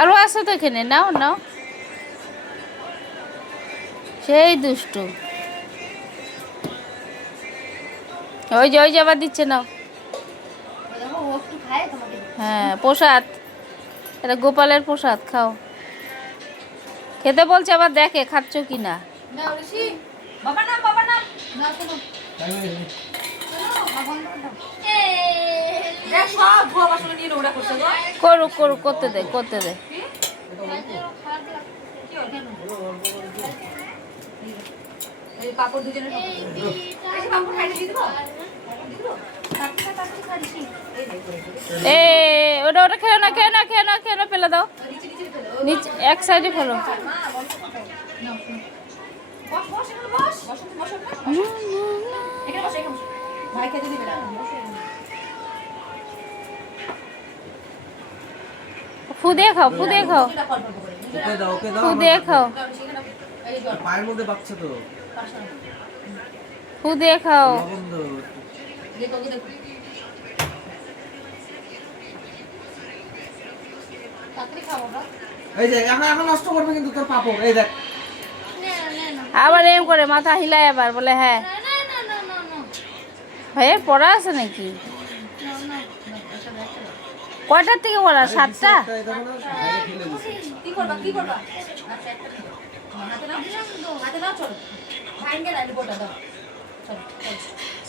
আরো আছে তো এখানে, নাও নাও। সেই দুষ্টু। ওই যে আবার দিচ্ছে, নাও। হ্যাঁ, প্রসাদ, এটা গোপালের প্রসাদ, খাও। খেতে বলছে, আবার দেখে খাচ্ছ কি না। করুক করুক, করতে দে, করতে দে। ওটা ওটা খেলো না, খেয়ে না, খেয়ে না, খেয়ে না, ফেলে দাও নিচে, এক সাইডে ফেলো। ফু দিয়ে খাও, ফু দিয়ে খাও, ফু দিয়ে খাও, পায়ের মধ্যে বাচ্চা তো, ফু দিয়ে খাও। এই যে এখন এখন নষ্ট করবে কিন্তু তোর পাপড়, এই দেখ। আবার এম করে মাথা হিলায়, আবার বলে হ্যাঁ। ভাইয়ের পড়া আছে নাকি? কয়টার থেকে পড়া? 7টা। কি করবা কি করবা? আচ্ছা একটা হাতে নাও, হাতে নাও, চলো ভাঙ্গে না রিপোর্টটা দাও, চলো চলো।